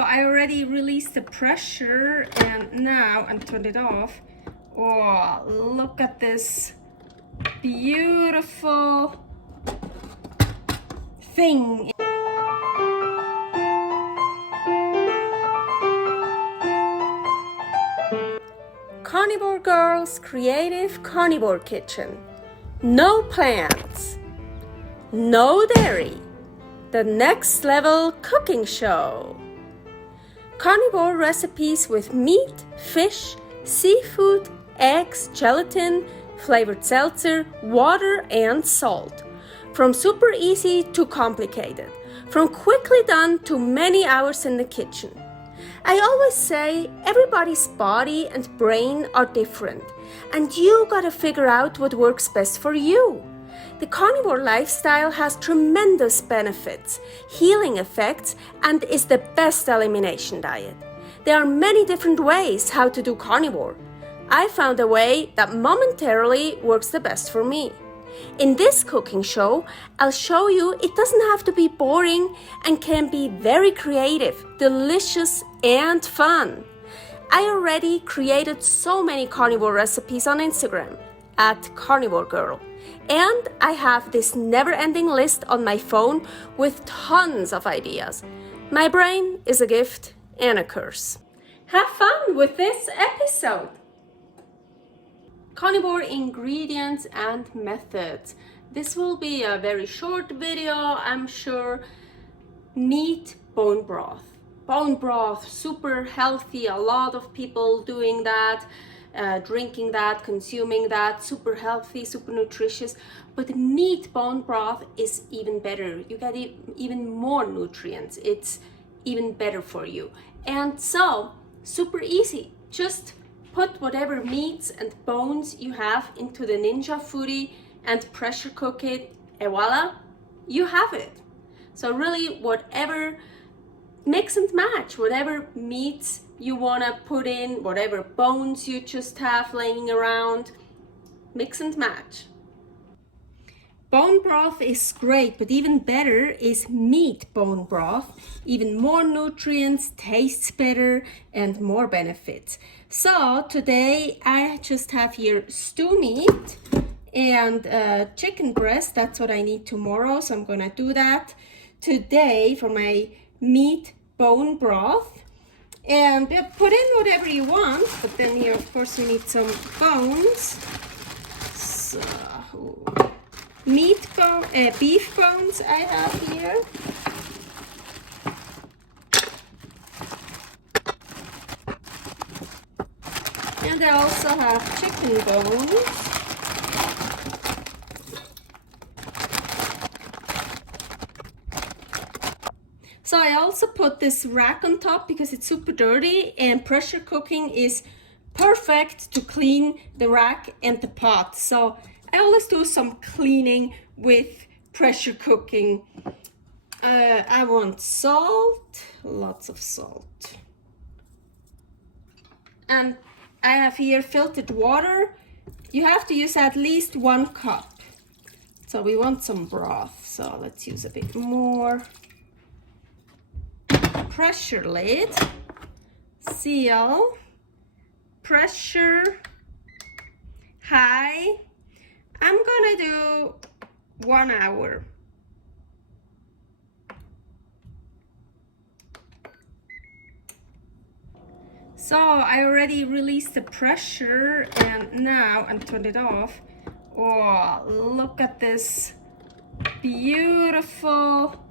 I already released the pressure and now I turned it off. Oh, look at this beautiful thing. Carnivore Girl's Creative Carnivore Kitchen. No plants, no dairy, the next level cooking show. Carnivore recipes with meat, fish, seafood, eggs, gelatin, flavored seltzer, water, and salt. From super easy to complicated, from quickly done to many hours in the kitchen. I always say everybody's body and brain are different, and you gotta figure out what works best for you. The carnivore lifestyle has tremendous benefits, healing effects, and is the best elimination diet. There are many different ways how to do carnivore. I found a way that momentarily works the best for me. In this cooking show, I'll show you it doesn't have to be boring and can be very creative, delicious, and fun. I already created so many carnivore recipes on Instagram at Carnivore Girl. And I have this never-ending list on my phone with tons of ideas. My brain is a gift and a curse. Have fun with this episode. Carnivore ingredients and methods. This will be a very short video, I'm sure. Meat bone broth. Bone broth, super healthy. A lot of people doing that, drinking that, consuming that. Super healthy, super nutritious. But meat bone broth is even better. You get even more nutrients. It's even better for you. And so, super easy. Just put whatever meats and bones you have into the Ninja Foodi and pressure cook it, and voila, you have it. So really, whatever, mix and match, whatever meats you want to put in, whatever bones you just have laying around, mix and match. Bone broth is great, but even better is meat bone broth. Even more nutrients, tastes better, and more benefits. So today I just have here stew meat and chicken breast. That's what I need tomorrow, so I'm gonna do that today for my meat bone broth. And put in whatever you want, but then here of course we need some bones. So beef bones I have here. And I also have chicken bones. So I also put this rack on top because it's super dirty, and pressure cooking is perfect to clean the rack and the pot. So I always do some cleaning with pressure cooking. I want salt, lots of salt. And I have here filtered water. You have to use at least 1 cup. So we want some broth, so let's use a bit more. Pressure lid, seal, pressure, high. I'm gonna do 1 hour. So I already released the pressure and now I turned it off. Oh, look at this beautiful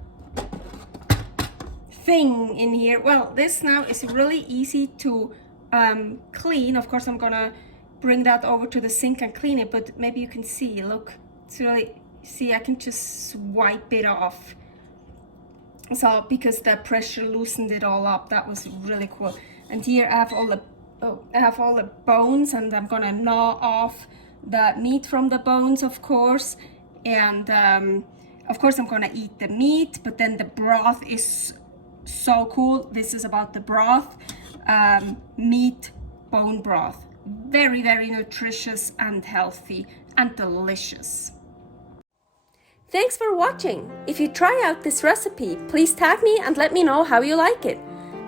thing in here. Well, this now is really easy to clean. Of course, I'm gonna bring that over to the sink and clean it, but maybe you can see, look, it's really, see, I can just wipe it off. So because the pressure loosened it all up, that was really cool. And here I have all the bones, and I'm gonna gnaw off the meat from the bones, of course. And of course I'm gonna eat the meat, but then the broth is so cool. This is about the broth, meat bone broth. Very, very nutritious and healthy and delicious. Thanks for watching. If you try out this recipe, please tag me and let me know how you like it.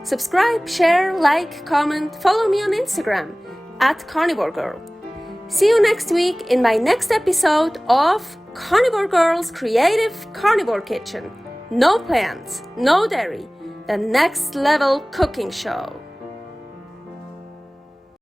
Subscribe, share, like, comment, follow me on Instagram at Carnivore Girl. See you next week in my next episode of Carnivore Girl's Creative Carnivore Kitchen. No plants, no dairy, the next level cooking show.